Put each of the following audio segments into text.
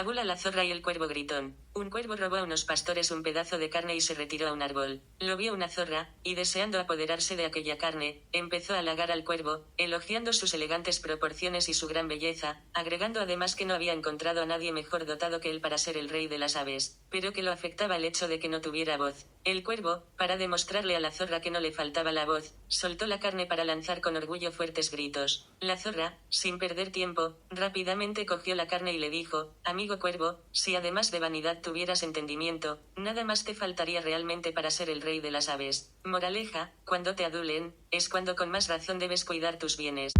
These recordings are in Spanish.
Fábula La zorra y el cuervo gritón. Un cuervo robó a unos pastores un pedazo de carne y se retiró a un árbol. Lo vio una zorra, y deseando apoderarse de aquella carne, empezó a halagar al cuervo, elogiando sus elegantes proporciones y su gran belleza, agregando además que no había encontrado a nadie mejor dotado que él para ser el rey de las aves, pero que lo afectaba el hecho de que no tuviera voz. El cuervo, para demostrarle a la zorra que no le faltaba la voz, soltó la carne para lanzar con orgullo fuertes gritos. La zorra, sin perder tiempo, rápidamente cogió la carne y le dijo: amigo cuervo, si además de vanidad tuvieras entendimiento, nada más te faltaría realmente para ser el rey de las aves. Moraleja: cuando te adulen, es cuando con más razón debes cuidar tus bienes.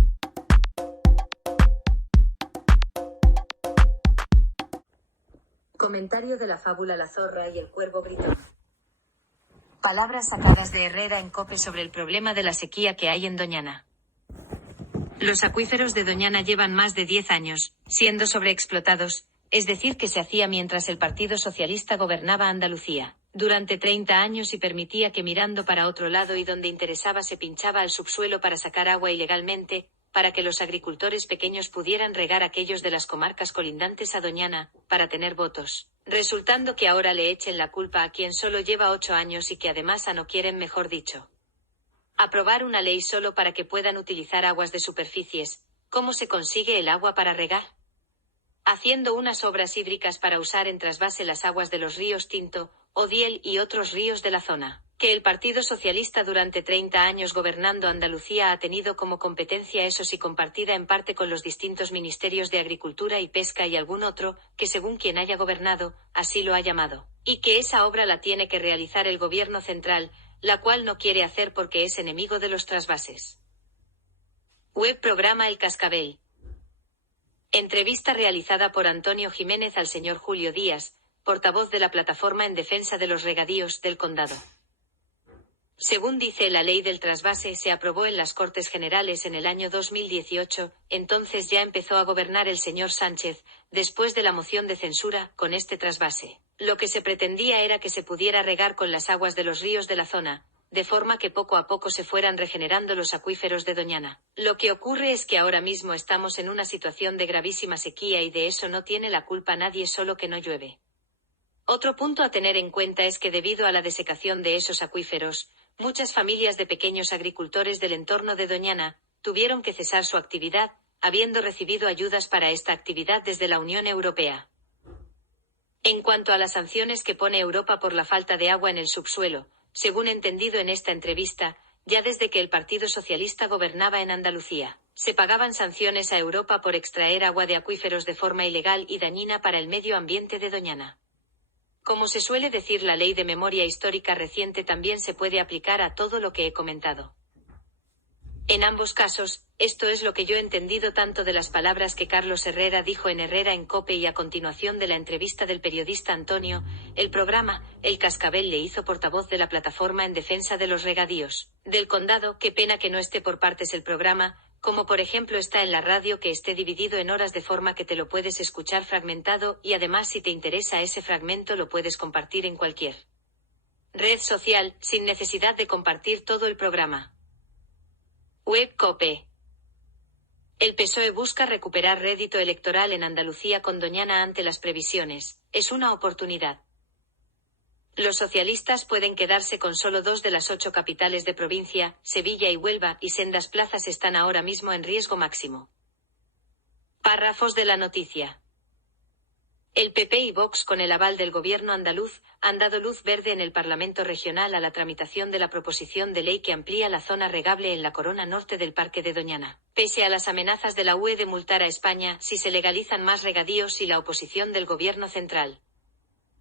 Comentario de la fábula La zorra y el cuervo gritón. Palabras sacadas de Herrera en COPE sobre el problema de la sequía que hay en Doñana. Los acuíferos de Doñana llevan más de 10 años siendo sobreexplotados, es decir que se hacía mientras el Partido Socialista gobernaba Andalucía durante 30 años y permitía que mirando para otro lado y donde interesaba se pinchaba al subsuelo para sacar agua ilegalmente, para que los agricultores pequeños pudieran regar aquellos de las comarcas colindantes a Doñana, para tener votos, resultando que ahora le echen la culpa a quien solo lleva 8 años y que además no quieren, mejor dicho, aprobar una ley solo para que puedan utilizar aguas de superficies. ¿Cómo se consigue el agua para regar? Haciendo unas obras hídricas para usar en trasvase las aguas de los ríos Tinto, Odiel y otros ríos de la zona, que el Partido Socialista durante 30 años gobernando Andalucía ha tenido como competencia, eso sí compartida en parte con los distintos ministerios de Agricultura y Pesca y algún otro, que según quien haya gobernado, así lo ha llamado, y que esa obra la tiene que realizar el gobierno central, la cual no quiere hacer porque es enemigo de los trasvases. Web programa El Cascabel. Entrevista realizada por Antonio Jiménez al señor Julio Díaz, portavoz de la Plataforma en Defensa de los Regadíos del Condado. Según dice la ley del trasvase, se aprobó en las Cortes Generales en el año 2018, entonces ya empezó a gobernar el señor Sánchez, después de la moción de censura, con este trasvase. Lo que se pretendía era que se pudiera regar con las aguas de los ríos de la zona, de forma que poco a poco se fueran regenerando los acuíferos de Doñana. Lo que ocurre es que ahora mismo estamos en una situación de gravísima sequía y de eso no tiene la culpa nadie, solo que no llueve. Otro punto a tener en cuenta es que debido a la desecación de esos acuíferos, muchas familias de pequeños agricultores del entorno de Doñana tuvieron que cesar su actividad, habiendo recibido ayudas para esta actividad desde la Unión Europea. En cuanto a las sanciones que pone Europa por la falta de agua en el subsuelo, según entendido en esta entrevista, ya desde que el Partido Socialista gobernaba en Andalucía, se pagaban sanciones a Europa por extraer agua de acuíferos de forma ilegal y dañina para el medio ambiente de Doñana. Como se suele decir, la ley de memoria histórica reciente también se puede aplicar a todo lo que he comentado. En ambos casos, esto es lo que yo he entendido tanto de las palabras que Carlos Herrera dijo en Herrera en COPE y a continuación de la entrevista del periodista Antonio. El programa El Cascabel le hizo portavoz de la Plataforma en Defensa de los Regadíos del Condado. Qué pena que no esté por partes el programa, como por ejemplo está en la radio, que esté dividido en horas de forma que te lo puedes escuchar fragmentado y además si te interesa ese fragmento lo puedes compartir en cualquier red social, sin necesidad de compartir todo el programa. Web COPE. El PSOE busca recuperar rédito electoral en Andalucía con Doñana ante las previsiones. Es una oportunidad. Los socialistas pueden quedarse con solo 2 de las 8 capitales de provincia, Sevilla y Huelva, y sendas plazas están ahora mismo en riesgo máximo. Párrafos de la noticia. El PP y Vox, con el aval del gobierno andaluz, han dado luz verde en el Parlamento Regional a la tramitación de la proposición de ley que amplía la zona regable en la corona norte del Parque de Doñana. Pese a las amenazas de la UE de multar a España si se legalizan más regadíos y la oposición del gobierno central,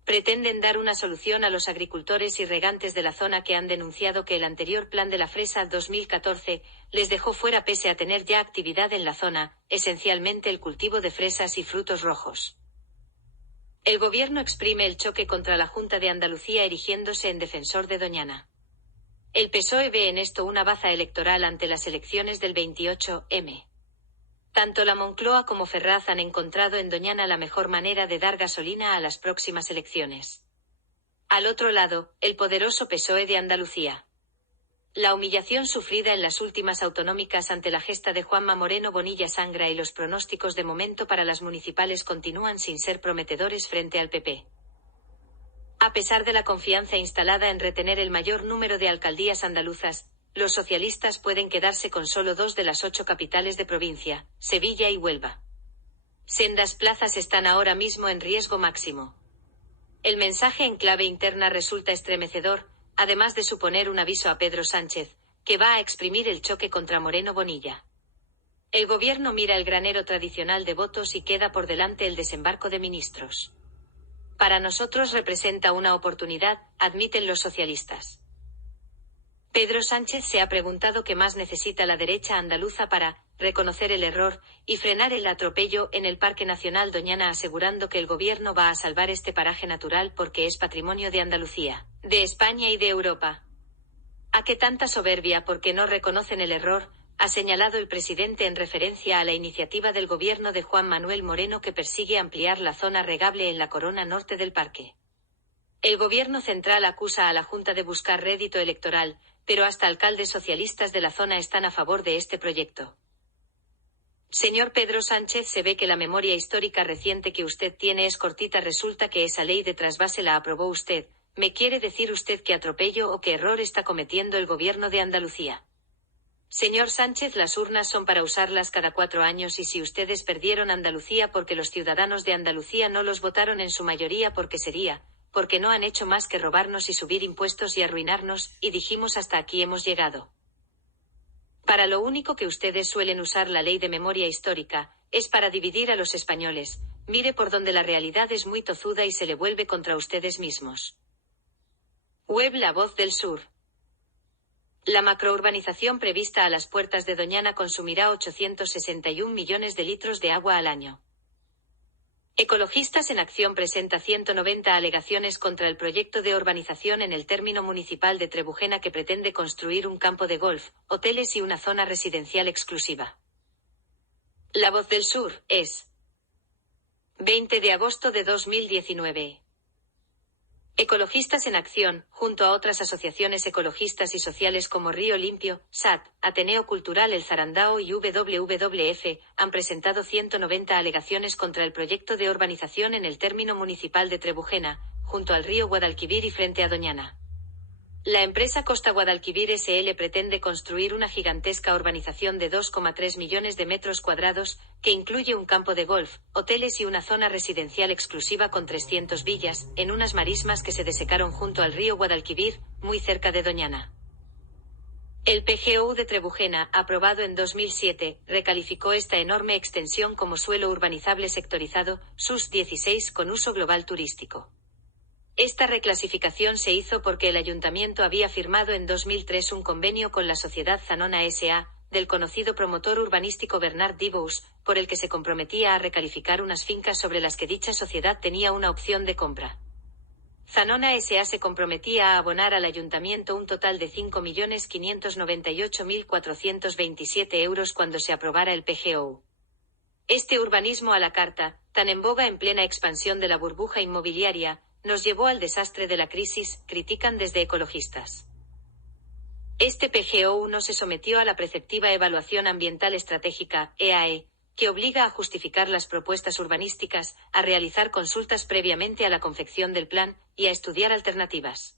pretenden dar una solución a los agricultores y regantes de la zona que han denunciado que el anterior plan de la fresa 2014 les dejó fuera pese a tener ya actividad en la zona, esencialmente el cultivo de fresas y frutos rojos. El gobierno exprime el choque contra la Junta de Andalucía erigiéndose en defensor de Doñana. El PSOE ve en esto una baza electoral ante las elecciones del 28M. Tanto la Moncloa como Ferraz han encontrado en Doñana la mejor manera de dar gasolina a las próximas elecciones. Al otro lado, el poderoso PSOE de Andalucía. La humillación sufrida en las últimas autonómicas ante la gesta de Juanma Moreno Bonilla sangra y los pronósticos de momento para las municipales continúan sin ser prometedores frente al PP. A pesar de la confianza instalada en retener el mayor número de alcaldías andaluzas, los socialistas pueden quedarse con solo 2 de las 8 capitales de provincia, Sevilla y Huelva. Sendas plazas están ahora mismo en riesgo máximo. El mensaje en clave interna resulta estremecedor, además de suponer un aviso a Pedro Sánchez, que va a exprimir el choque contra Moreno Bonilla. El gobierno mira el granero tradicional de votos y queda por delante el desembarco de ministros. Para nosotros representa una oportunidad, admiten los socialistas. Pedro Sánchez se ha preguntado qué más necesita la derecha andaluza para reconocer el error y frenar el atropello en el Parque Nacional Doñana, asegurando que el gobierno va a salvar este paraje natural porque es patrimonio de Andalucía, de España y de Europa. ¿A qué tanta soberbia porque no reconocen el error?, ha señalado el presidente en referencia a la iniciativa del gobierno de Juan Manuel Moreno que persigue ampliar la zona regable en la corona norte del parque. El gobierno central acusa a la Junta de buscar rédito electoral, pero hasta alcaldes socialistas de la zona están a favor de este proyecto. Señor Pedro Sánchez, se ve que la memoria histórica reciente que usted tiene es cortita. Resulta que esa ley de trasvase la aprobó usted. ¿Me quiere decir usted qué atropello o qué error está cometiendo el gobierno de Andalucía? Señor Sánchez, las urnas son para usarlas cada 4 años y si ustedes perdieron Andalucía porque los ciudadanos de Andalucía no los votaron en su mayoría porque no han hecho más que robarnos y subir impuestos y arruinarnos, y dijimos hasta aquí hemos llegado. Para lo único que ustedes suelen usar la ley de memoria histórica, es para dividir a los españoles. Mire por donde la realidad es muy tozuda y se le vuelve contra ustedes mismos. Web La Voz del Sur. La macrourbanización prevista a las puertas de Doñana consumirá 861 millones de litros de agua al año. Ecologistas en Acción presenta 190 alegaciones contra el proyecto de urbanización en el término municipal de Trebujena que pretende construir un campo de golf, hoteles y una zona residencial exclusiva. La Voz del Sur, es 20 de agosto de 2019. Ecologistas en Acción, junto a otras asociaciones ecologistas y sociales como Río Limpio, SAT, Ateneo Cultural El Zarandao y WWF, han presentado 190 alegaciones contra el proyecto de urbanización en el término municipal de Trebujena, junto al río Guadalquivir y frente a Doñana. La empresa Costa Guadalquivir S.L. pretende construir una gigantesca urbanización de 2,3 millones de metros cuadrados, que incluye un campo de golf, hoteles y una zona residencial exclusiva con 300 villas, en unas marismas que se desecaron junto al río Guadalquivir, muy cerca de Doñana. El PGU de Trebujena, aprobado en 2007, recalificó esta enorme extensión como suelo urbanizable sectorizado, SUS 16, con uso global turístico. Esta reclasificación se hizo porque el ayuntamiento había firmado en 2003 un convenio con la sociedad Zanona S.A., del conocido promotor urbanístico Bernard Dibous, por el que se comprometía a recalificar unas fincas sobre las que dicha sociedad tenía una opción de compra. Zanona S.A. se comprometía a abonar al ayuntamiento un total de 5.598.427 euros cuando se aprobara el PGO. Este urbanismo a la carta, tan en boga en plena expansión de la burbuja inmobiliaria, nos llevó al desastre de la crisis, critican desde ecologistas. Este PGO no se sometió a la preceptiva Evaluación Ambiental Estratégica, EAE, que obliga a justificar las propuestas urbanísticas, a realizar consultas previamente a la confección del plan, y a estudiar alternativas.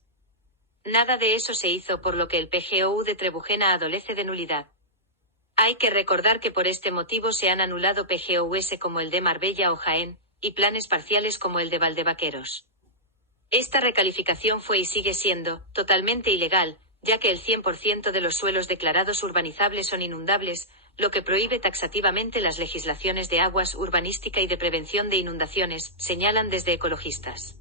Nada de eso se hizo, por lo que el PGO de Trebujena adolece de nulidad. Hay que recordar que por este motivo se han anulado PGOs como el de Marbella o Jaén, y planes parciales como el de Valdevaqueros. Esta recalificación fue y sigue siendo totalmente ilegal, ya que el 100% de los suelos declarados urbanizables son inundables, lo que prohíbe taxativamente las legislaciones de aguas, urbanística y de prevención de inundaciones, señalan desde ecologistas.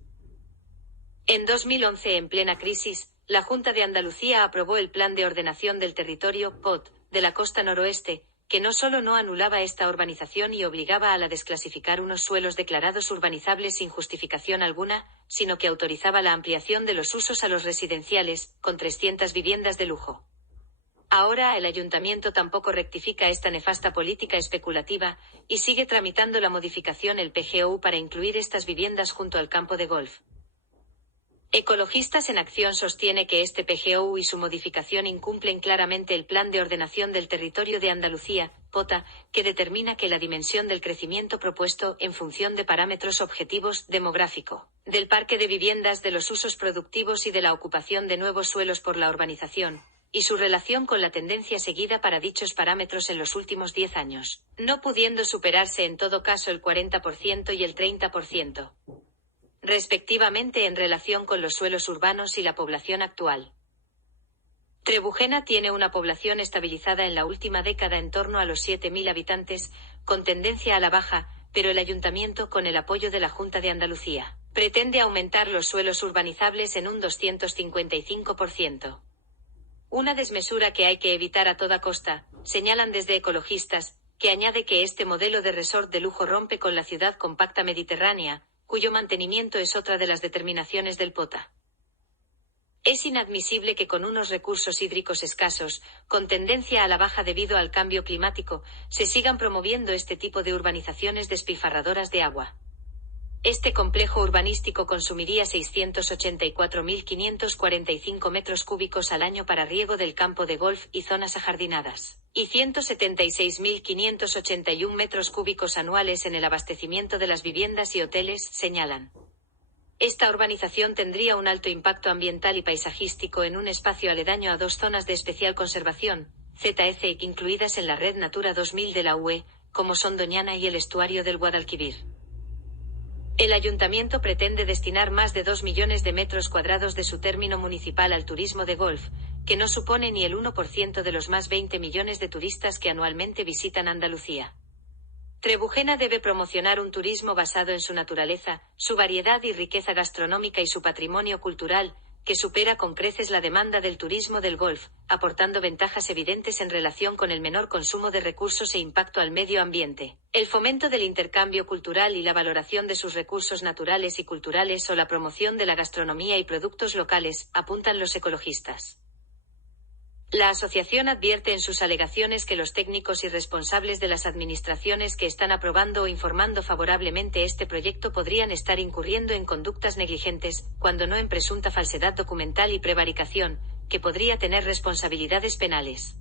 En 2011, en plena crisis, la Junta de Andalucía aprobó el Plan de Ordenación del Territorio, POT, de la costa noroeste, que no solo no anulaba esta urbanización y obligaba a la desclasificar unos suelos declarados urbanizables sin justificación alguna, sino que autorizaba la ampliación de los usos a los residenciales, con 300 viviendas de lujo. Ahora el ayuntamiento tampoco rectifica esta nefasta política especulativa, y sigue tramitando la modificación el PGO para incluir estas viviendas junto al campo de golf. Ecologistas en Acción sostiene que este PGOU y su modificación incumplen claramente el Plan de Ordenación del Territorio de Andalucía, POTA, que determina que la dimensión del crecimiento propuesto, en función de parámetros objetivos, demográfico, del parque de viviendas, de los usos productivos y de la ocupación de nuevos suelos por la urbanización, y su relación con la tendencia seguida para dichos parámetros en los últimos 10 años, no pudiendo superarse en todo caso el 40% y el 30%. Respectivamente en relación con los suelos urbanos y la población actual. Trebujena tiene una población estabilizada en la última década en torno a los 7.000 habitantes, con tendencia a la baja, pero el ayuntamiento, con el apoyo de la Junta de Andalucía, pretende aumentar los suelos urbanizables en un 255%. Una desmesura que hay que evitar a toda costa, señalan desde ecologistas, que añade que este modelo de resort de lujo rompe con la ciudad compacta mediterránea, cuyo mantenimiento es otra de las determinaciones del POTA. Es inadmisible que con unos recursos hídricos escasos, con tendencia a la baja debido al cambio climático, se sigan promoviendo este tipo de urbanizaciones despilfarradoras de agua. Este complejo urbanístico consumiría 684.545 metros cúbicos al año para riego del campo de golf y zonas ajardinadas, y 176.581 metros cúbicos anuales en el abastecimiento de las viviendas y hoteles, señalan. Esta urbanización tendría un alto impacto ambiental y paisajístico en un espacio aledaño a 2 zonas de especial conservación, ZEC, incluidas en la Red Natura 2000 de la UE, como son Doñana y el estuario del Guadalquivir. El ayuntamiento pretende destinar más de 2 millones de metros cuadrados de su término municipal al turismo de golf, que no supone ni el 1% de los más 20 millones de turistas que anualmente visitan Andalucía. Trebujena debe promocionar un turismo basado en su naturaleza, su variedad y riqueza gastronómica y su patrimonio cultural, que supera con creces la demanda del turismo del golf, aportando ventajas evidentes en relación con el menor consumo de recursos e impacto al medio ambiente, el fomento del intercambio cultural y la valoración de sus recursos naturales y culturales o la promoción de la gastronomía y productos locales, apuntan los ecologistas. La asociación advierte en sus alegaciones que los técnicos y responsables de las administraciones que están aprobando o informando favorablemente este proyecto podrían estar incurriendo en conductas negligentes, cuando no en presunta falsedad documental y prevaricación, que podría tener responsabilidades penales.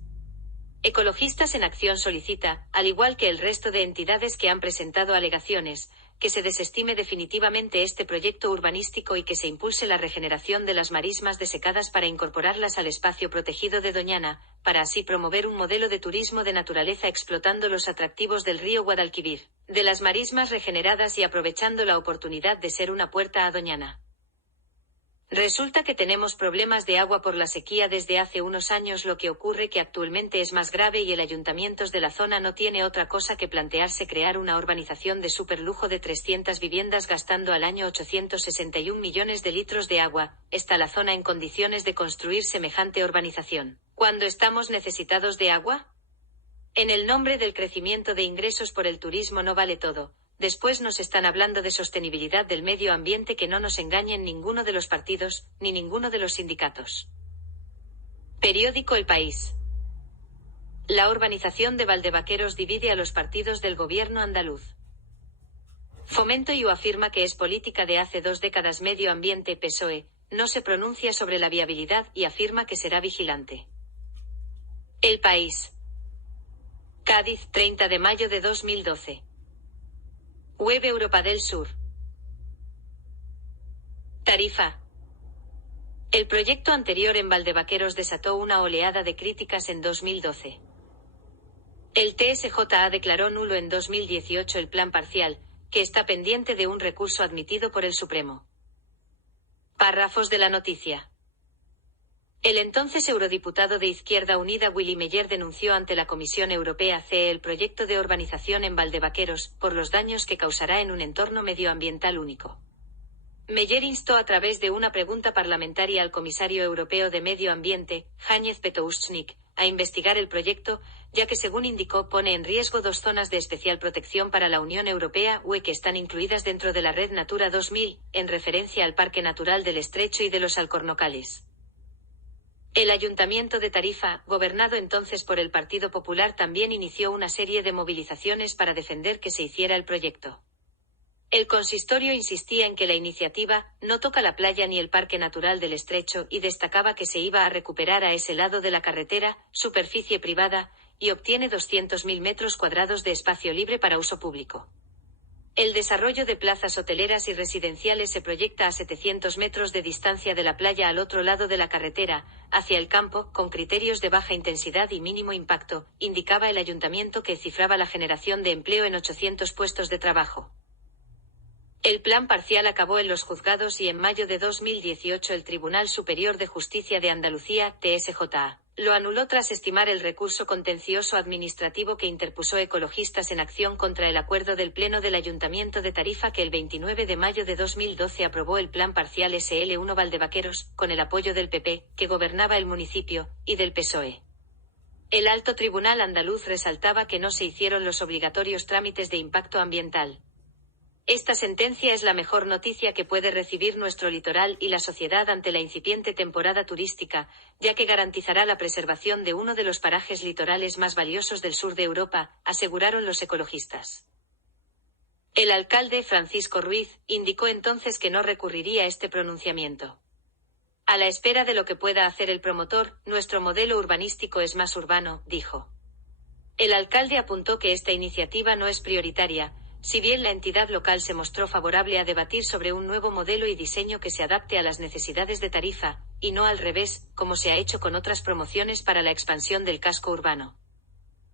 Ecologistas en Acción solicita, al igual que el resto de entidades que han presentado alegaciones, que se desestime definitivamente este proyecto urbanístico y que se impulse la regeneración de las marismas desecadas para incorporarlas al espacio protegido de Doñana, para así promover un modelo de turismo de naturaleza explotando los atractivos del río Guadalquivir, de las marismas regeneradas y aprovechando la oportunidad de ser una puerta a Doñana. Resulta que tenemos problemas de agua por la sequía desde hace unos años, lo que ocurre que actualmente es más grave y el ayuntamiento de la zona no tiene otra cosa que plantearse crear una urbanización de superlujo de 300 viviendas gastando al año 861 millones de litros de agua. ¿Está la zona en condiciones de construir semejante urbanización cuando estamos necesitados de agua? En el nombre del crecimiento de ingresos por el turismo no vale todo. Después nos están hablando de sostenibilidad del medio ambiente, que no nos engañen ninguno de los partidos, ni ninguno de los sindicatos. Periódico El País. La urbanización de Valdevaqueros divide a los partidos del gobierno andaluz. Fomento IU afirma que es política de hace 2 décadas. Medio Ambiente PSOE, no se pronuncia sobre la viabilidad y afirma que será vigilante. El País. Cádiz, 30 de mayo de 2012. Web Europa del Sur. Tarifa. El proyecto anterior en Valdevaqueros desató una oleada de críticas en 2012. El TSJA declaró nulo en 2018 el plan parcial, que está pendiente de un recurso admitido por el Supremo. Párrafos de la noticia. El entonces eurodiputado de Izquierda Unida Willy Meyer denunció ante la Comisión Europea CE el proyecto de urbanización en Valdevaqueros, por los daños que causará en un entorno medioambiental único. Meyer instó a través de una pregunta parlamentaria al comisario europeo de Medio Ambiente, Janez Potoušník, a investigar el proyecto, ya que según indicó pone en riesgo 2 zonas de especial protección para la Unión Europea UE que están incluidas dentro de la Red Natura 2000, en referencia al Parque Natural del Estrecho y de los Alcornocales. El Ayuntamiento de Tarifa, gobernado entonces por el Partido Popular, también inició una serie de movilizaciones para defender que se hiciera el proyecto. El consistorio insistía en que la iniciativa no toca la playa ni el Parque Natural del Estrecho y destacaba que se iba a recuperar a ese lado de la carretera, superficie privada, y obtiene 200.000 metros cuadrados de espacio libre para uso público. El desarrollo de plazas hoteleras y residenciales se proyecta a 700 metros de distancia de la playa al otro lado de la carretera, hacia el campo, con criterios de baja intensidad y mínimo impacto, indicaba el ayuntamiento que cifraba la generación de empleo en 800 puestos de trabajo. El plan parcial acabó en los juzgados y en mayo de 2018 el Tribunal Superior de Justicia de Andalucía, TSJA, lo anuló tras estimar el recurso contencioso administrativo que interpuso Ecologistas en Acción contra el acuerdo del Pleno del Ayuntamiento de Tarifa que el 29 de mayo de 2012 aprobó el plan parcial SL1 Valdevaqueros, con el apoyo del PP, que gobernaba el municipio, y del PSOE. El Alto Tribunal andaluz resaltaba que no se hicieron los obligatorios trámites de impacto ambiental. Esta sentencia es la mejor noticia que puede recibir nuestro litoral y la sociedad ante la incipiente temporada turística, ya que garantizará la preservación de uno de los parajes litorales más valiosos del sur de Europa, aseguraron los ecologistas. El alcalde, Francisco Ruiz, indicó entonces que no recurriría a este pronunciamiento. A la espera de lo que pueda hacer el promotor, nuestro modelo urbanístico es más urbano, dijo. El alcalde apuntó que esta iniciativa no es prioritaria, si bien la entidad local se mostró favorable a debatir sobre un nuevo modelo y diseño que se adapte a las necesidades de Tarifa, y no al revés, como se ha hecho con otras promociones para la expansión del casco urbano.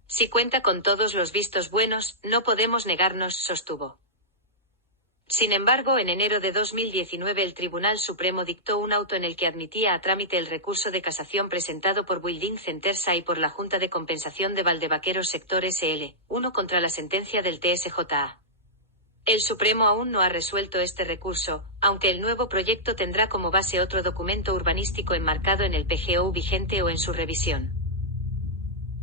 Si cuenta con todos los vistos buenos, no podemos negarnos, sostuvo. Sin embargo, en enero de 2019 el Tribunal Supremo dictó un auto en el que admitía a trámite el recurso de casación presentado por Building Centersa y por la Junta de Compensación de Valdevaqueros Sector SL1 contra la sentencia del TSJA. El Supremo aún no ha resuelto este recurso, aunque el nuevo proyecto tendrá como base otro documento urbanístico enmarcado en el PGO vigente o en su revisión.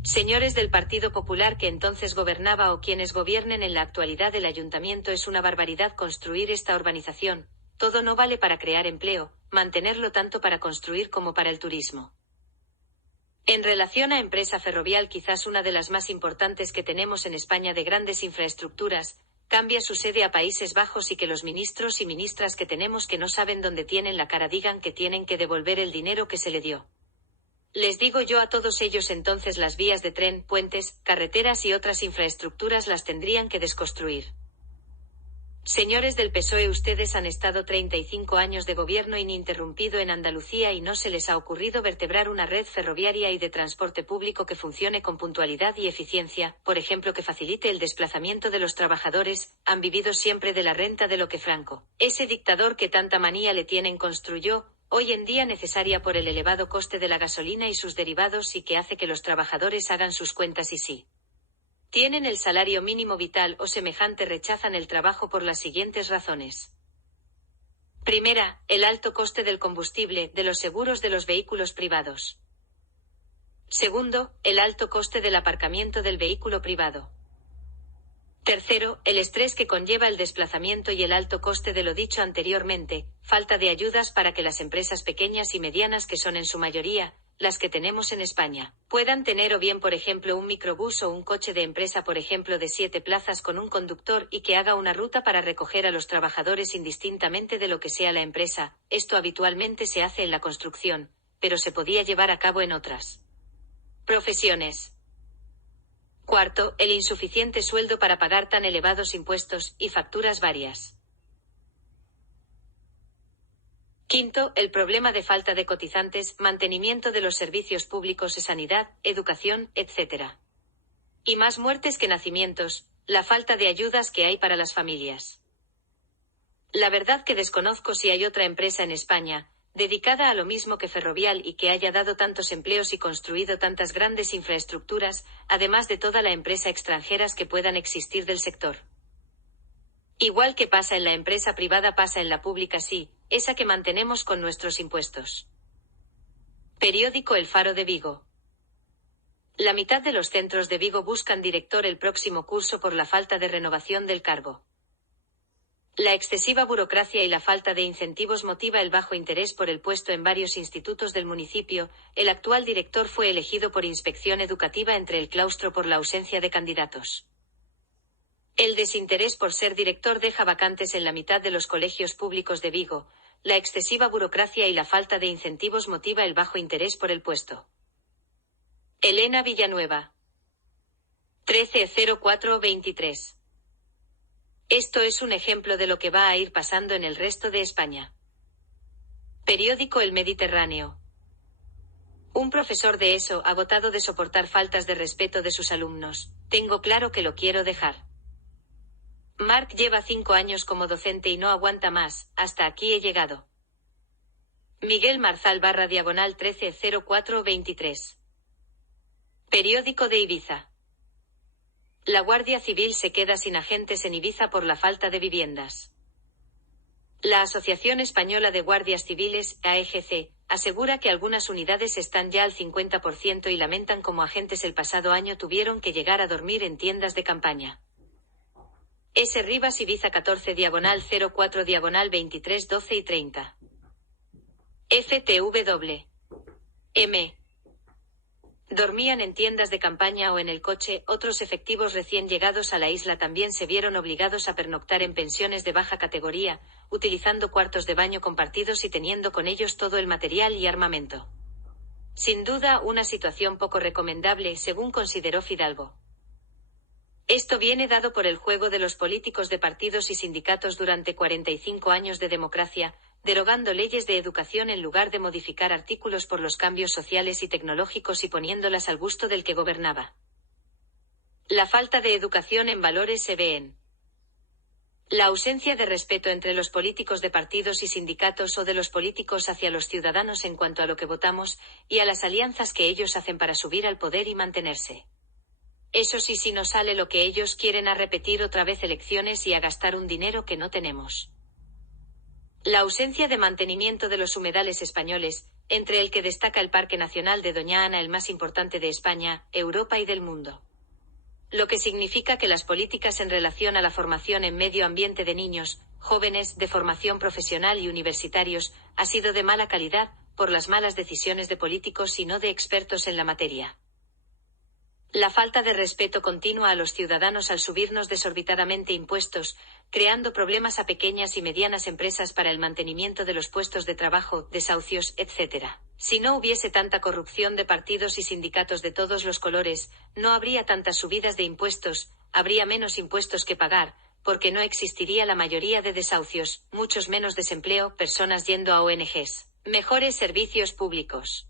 Señores del Partido Popular que entonces gobernaba o quienes gobiernen en la actualidad el ayuntamiento, es una barbaridad construir esta urbanización, todo no vale para crear empleo, mantenerlo tanto para construir como para el turismo. En relación a empresa ferrovial, quizás una de las más importantes que tenemos en España de grandes infraestructuras, cambia su sede a Países Bajos y que los ministros y ministras que tenemos que no saben dónde tienen la cara digan que tienen que devolver el dinero que se le dio. Les digo yo a todos ellos entonces las vías de tren, puentes, carreteras y otras infraestructuras las tendrían que desconstruir. Señores del PSOE, ustedes han estado 35 años de gobierno ininterrumpido en Andalucía y no se les ha ocurrido vertebrar una red ferroviaria y de transporte público que funcione con puntualidad y eficiencia, por ejemplo que facilite el desplazamiento de los trabajadores. Han vivido siempre de la renta de lo que Franco, ese dictador que tanta manía le tienen, construyó, hoy en día necesaria por el elevado coste de la gasolina y sus derivados y que hace que los trabajadores hagan sus cuentas y si tienen el salario mínimo vital o semejante rechazan el trabajo por las siguientes razones. Primera, el alto coste del combustible, de los seguros de los vehículos privados. Segundo, el alto coste del aparcamiento del vehículo privado. Tercero, el estrés que conlleva el desplazamiento y el alto coste de lo dicho anteriormente, falta de ayudas para que las empresas pequeñas y medianas, que son en su mayoría las que tenemos en España, puedan tener o bien por ejemplo un microbús o un coche de empresa por ejemplo de 7 plazas con un conductor y que haga una ruta para recoger a los trabajadores indistintamente de lo que sea la empresa. Esto habitualmente se hace en la construcción, pero se podía llevar a cabo en otras profesiones. Cuarto, el insuficiente sueldo para pagar tan elevados impuestos y facturas varias. Quinto, el problema de falta de cotizantes, mantenimiento de los servicios públicos de sanidad, educación, etc. Y más muertes que nacimientos, la falta de ayudas que hay para las familias. La verdad que desconozco si hay otra empresa en España dedicada a lo mismo que Ferrovial y que haya dado tantos empleos y construido tantas grandes infraestructuras, además de toda la empresa extranjeras que puedan existir del sector. Igual que pasa en la empresa privada, pasa en la pública, sí, esa que mantenemos con nuestros impuestos. Periódico El Faro de Vigo. La mitad de los centros de Vigo buscan director el próximo curso por la falta de renovación del cargo. La excesiva burocracia y la falta de incentivos motiva el bajo interés por el puesto en varios institutos del municipio. El actual director fue elegido por inspección educativa entre el claustro por la ausencia de candidatos. El desinterés por ser director deja vacantes en la mitad de los colegios públicos de Vigo. La excesiva burocracia y la falta de incentivos motiva el bajo interés por el puesto. Elena Villanueva. 130423. Esto es un ejemplo de lo que va a ir pasando en el resto de España. Periódico El Mediterráneo. Un profesor de ESO agotado de soportar faltas de respeto de sus alumnos. Tengo claro que lo quiero dejar. Marc lleva 5 años como docente y no aguanta más, hasta aquí he llegado. Miguel Marzal /diagonal 130423. Periódico de Ibiza. La Guardia Civil se queda sin agentes en Ibiza por la falta de viviendas. La Asociación Española de Guardias Civiles, AEGC, asegura que algunas unidades están ya al 50% y lamentan cómo agentes el pasado año tuvieron que llegar a dormir en tiendas de campaña. S. Rivas Ibiza 14 diagonal 04 diagonal 23 12 y 30. FTW. M. Dormían en tiendas de campaña o en el coche. Otros efectivos recién llegados a la isla también se vieron obligados a pernoctar en pensiones de baja categoría, utilizando cuartos de baño compartidos y teniendo con ellos todo el material y armamento. Sin duda, una situación poco recomendable, según consideró Fidalgo. Esto viene dado por el juego de los políticos de partidos y sindicatos durante 45 años de democracia, derogando leyes de educación en lugar de modificar artículos por los cambios sociales y tecnológicos y poniéndolas al gusto del que gobernaba. La falta de educación en valores se ve en la ausencia de respeto entre los políticos de partidos y sindicatos o de los políticos hacia los ciudadanos en cuanto a lo que votamos, y a las alianzas que ellos hacen para subir al poder y mantenerse. Eso sí, si no sale lo que ellos quieren, a repetir otra vez elecciones y a gastar un dinero que no tenemos. La ausencia de mantenimiento de los humedales españoles, entre el que destaca el Parque Nacional de Doña Ana, el más importante de España, Europa y del mundo. Lo que significa que las políticas en relación a la formación en medio ambiente de niños, jóvenes, de formación profesional y universitarios, ha sido de mala calidad, por las malas decisiones de políticos y no de expertos en la materia. La falta de respeto continua a los ciudadanos al subirnos desorbitadamente impuestos, creando problemas a pequeñas y medianas empresas para el mantenimiento de los puestos de trabajo, desahucios, etc. Si no hubiese tanta corrupción de partidos y sindicatos de todos los colores, no habría tantas subidas de impuestos, habría menos impuestos que pagar, porque no existiría la mayoría de desahucios, muchos menos desempleo, personas yendo a ONGs, mejores servicios públicos.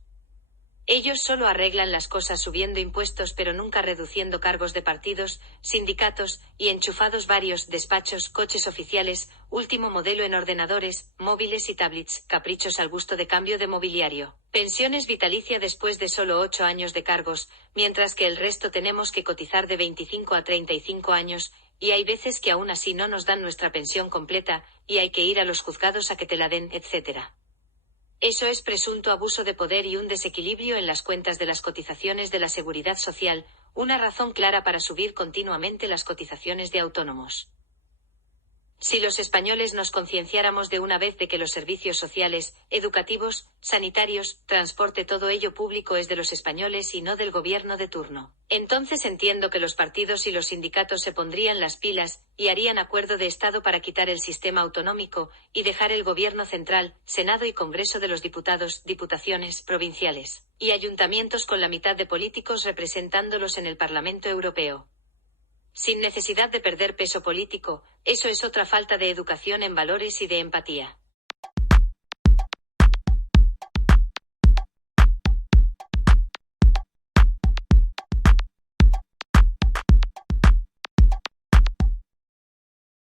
Ellos solo arreglan las cosas subiendo impuestos pero nunca reduciendo cargos de partidos, sindicatos, y enchufados varios despachos, coches oficiales, último modelo en ordenadores, móviles y tablets, caprichos al gusto de cambio de mobiliario, pensiones vitalicia después de solo 8 años de cargos, mientras que el resto tenemos que cotizar de 25 a 35 años, y hay veces que aún así no nos dan nuestra pensión completa, y hay que ir a los juzgados a que te la den, etc. Eso es presunto abuso de poder y un desequilibrio en las cuentas de las cotizaciones de la Seguridad Social, una razón clara para subir continuamente las cotizaciones de autónomos. Si los españoles nos concienciáramos de una vez de que los servicios sociales, educativos, sanitarios, transporte, todo ello público es de los españoles y no del gobierno de turno, entonces entiendo que los partidos y los sindicatos se pondrían las pilas y harían acuerdo de Estado para quitar el sistema autonómico y dejar el gobierno central, Senado y Congreso de los Diputados, diputaciones provinciales y ayuntamientos con la mitad de políticos representándolos en el Parlamento Europeo. Sin necesidad de perder peso político, eso es otra falta de educación en valores y de empatía.